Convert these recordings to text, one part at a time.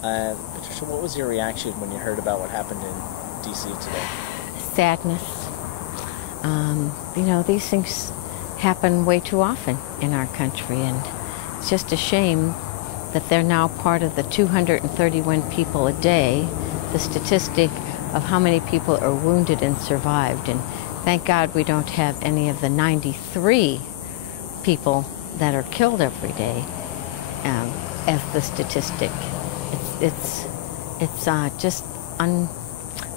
Patricia, what was your reaction when you heard about what happened in D.C. today? Sadness. These things happen way too often in our country, and it's just a shame that they're now part of the 231 people a day, the statistic of how many people are wounded and survived. And thank God we don't have any of the 93 people that are killed every day as the statistic. It's just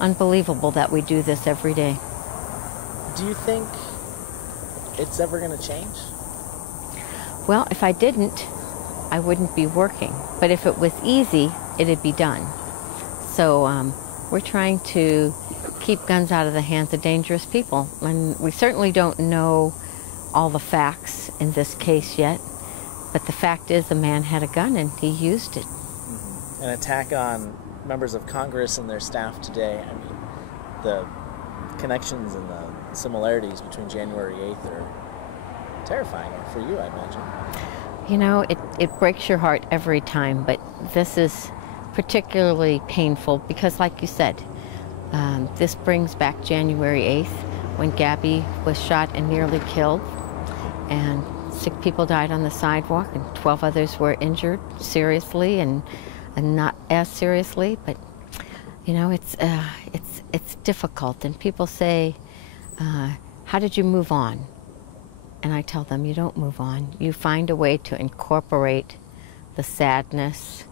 unbelievable that we do this every day. Do you think it's ever going to change? Well, if I didn't, I wouldn't be working. But if it was easy, it'd be done. So we're trying to keep guns out of the hands of dangerous people. And we certainly don't know all the facts in this case yet. But the fact is the man had a gun and he used it. An attack on members of Congress and their staff today. I mean, the connections and the similarities between January 8th are terrifying for you, I imagine. You know, it breaks your heart every time, but this is particularly painful because, like you said, this brings back January 8th when Gabby was shot and nearly killed, and 6 people died on the sidewalk and 12 others were injured seriously and not as seriously. But you know, it's difficult, and people say, how did you move on? And I tell them, you don't move on. You find a way to incorporate the sadness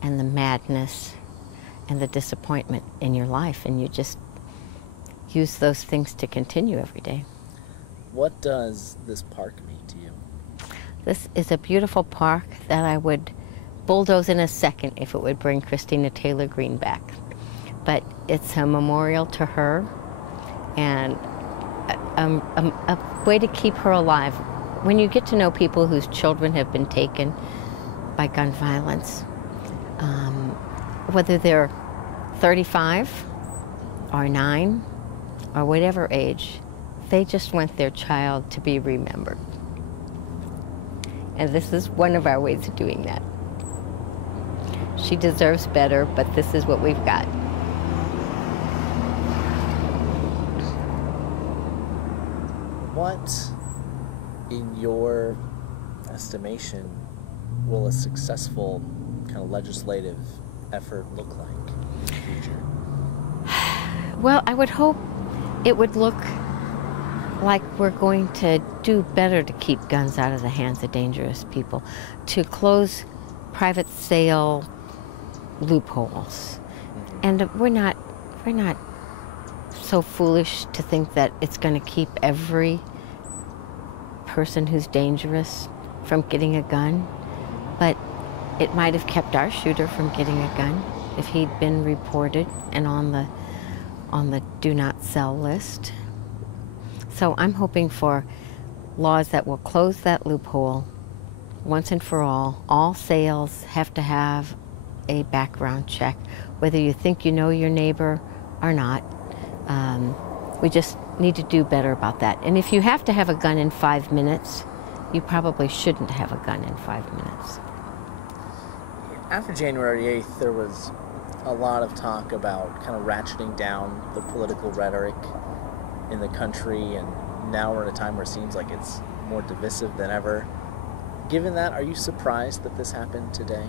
and the madness and the disappointment in your life, and you just use those things to continue every day. What does this park mean to you? This is a beautiful park that I would bulldoze in a second if it would bring Christina Taylor Greene back. But it's a memorial to her and a way to keep her alive. When you get to know people whose children have been taken by gun violence, whether they're 35 or 9 or whatever age, they just want their child to be remembered. And this is one of our ways of doing that. She deserves better, but this is what we've got. What, in your estimation, will a successful kind of legislative effort look like in the future? Well, I would hope it would look like we're going to do better to keep guns out of the hands of dangerous people, to close private sale loopholes. And we're not so foolish to think that it's going to keep every person who's dangerous from getting a gun, but it might have kept our shooter from getting a gun if he'd been reported and on the do not sell list. So I'm hoping for laws that will close that loophole once and for all. All sales have to have a background check, whether you think you know your neighbor or not. We just need to do better about that. And if you have to have a gun in 5 minutes, you probably shouldn't have a gun in 5 minutes. After January 8th, there was a lot of talk about kind of ratcheting down the political rhetoric in the country, and now we're in a time where it seems like it's more divisive than ever. Given that, are you surprised that this happened today?